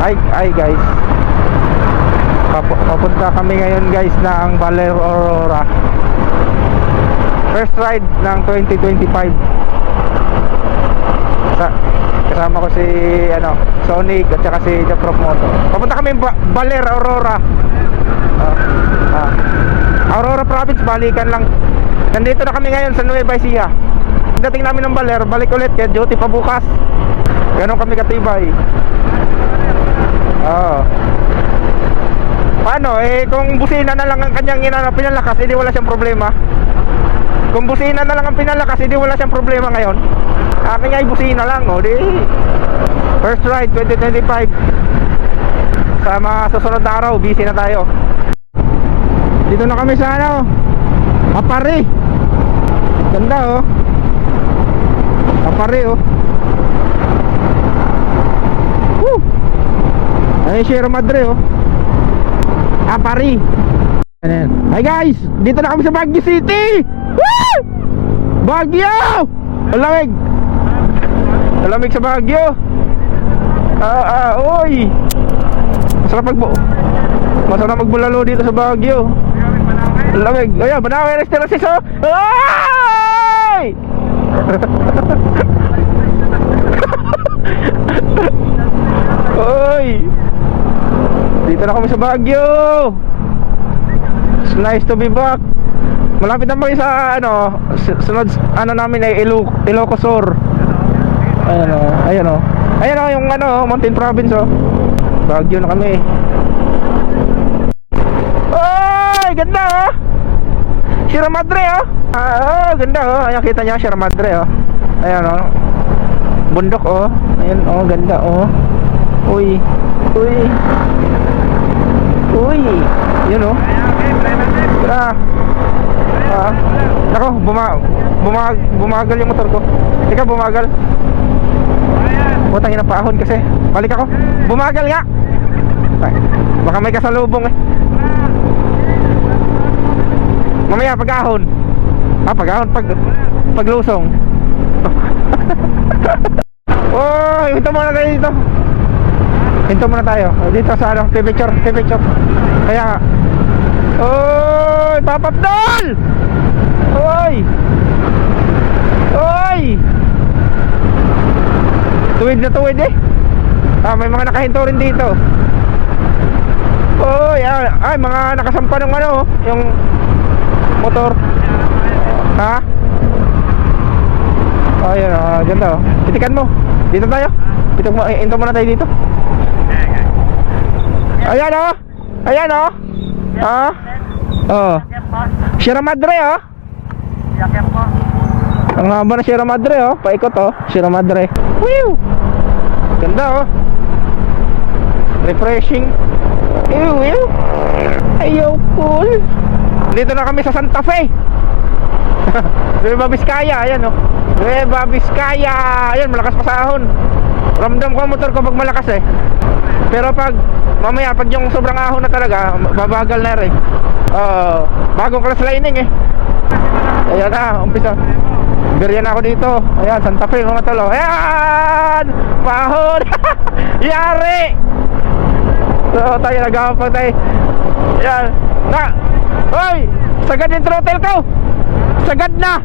Ay guys, papunta kami ngayon guys ng Baler Aurora. First ride ng 2025. Kasama ko si Sonic at saka si The Prof Moto. Papunta kami Baler Aurora. Aurora Province, balikan lang. Nandito na kami ngayon sa Nueva Ecija. Dating namin ng Baler, balik ulit kaya duty pa bukas. Ganon kami katibay. Paano kung busina na lang ang kanyang pinalakas, hindi wala siyang problema. Kung busina na lang ang pinalakas, hindi wala siyang problema ngayon. Akin ay busina lang, di. First ride 2025. Sa mga susunod na araw, busy na tayo. Dito na kami sa Apari. Ganda Apari Woo! Ay, Sierra Madre Apari. Hi guys, dito na kami sa Baguio City. Woo! Baguio! Malamig. Malamig sa Baguio. Oy. Masarap magbulalo dito sa Baguio. Malamig. Ayan, Banawe Restaurant Ay! Oy. Dito na kami sa Baguio. It's nice to be back. Malapit na kami sa sunod namin ay Ilocos Sur. Ayan yung Mountain Province Baguio na kami. Ay, ganda Sierra Madre ganda Ayan, kita niya Sierra Madre Ayan bundok Ayan ganda Uy yun Nako, bumagal yung motor ko. Ikaw bumagal. Butang ina paahon kasi. Balik ako. Bumagal nga. Ay, baka may kasalubong Mamaya pag-ahon. Paglusong. Hinto muna tayo dito. Hinto muna tayo. Dito sa picture. Kaya nga. Pop-up doll! Oy! Tuwid na tuwid may mga nakahinto rin dito. Ay, mga nakasampa ng yung motor. Ayan, ganda Titikan mo. Dito tayo. Hinto muna tayo dito. Ayan Sierra Madre Ang haba na Sierra Madre paikot Sierra Madre. Woo! Ganda refreshing. Ayaw, cool. Dito na kami sa Santa Fe. Nueva Vizcaya. Ayan Nueva Vizcaya. Ayan, malakas pa sa ahon. Ramdam ko ang motor ko pag malakas pero pag mamaya, pag yung sobrang ahon na talaga, babagal na rin. Bagong class lining Ayan umpisa. Biryan ako dito. Ayan, Santa Fe mga tolo. Ayan! Pahon! Yari! So tayo nagapag tayo. Ayan. Hoy! Sagad yung throttle ko! Sagad na!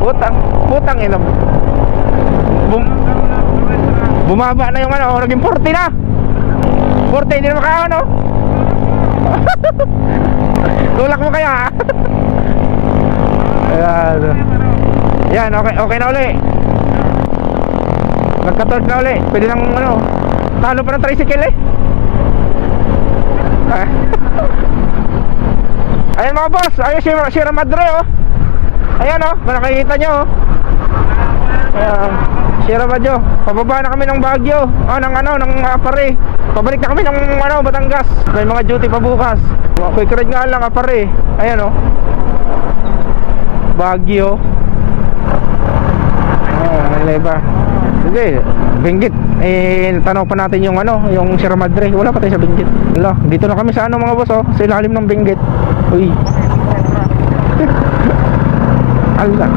Putang, Putang inom. Bumaba na yung naging 40 na. 40, hindi na makaano. Tulak mo kaya. Ayan, okay na uli. Nagka-torque na uli. Pwede nang talo pa ng tricycle Ayan mga boss, ayun Sierra Madre Ayan nakikita nyo Ayan, Sierra Madre. Pababa na kami ng Baguio ng Apari. Pabalik na kami ng Batangas. May mga duty pa bukas. Quick ride nga lang Apari. Ayan Baguio. Leba. Sige, Benguet. Tanong pa natin yung yung Sierra Madre. Wala pa tayo sa Benguet. Wala, dito na kami sa mga boss sa ilalim ng Benguet. Uy. Ala.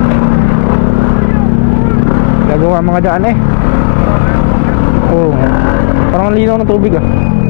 Gagawa mga daan Sobrang linaw ng tubig ah.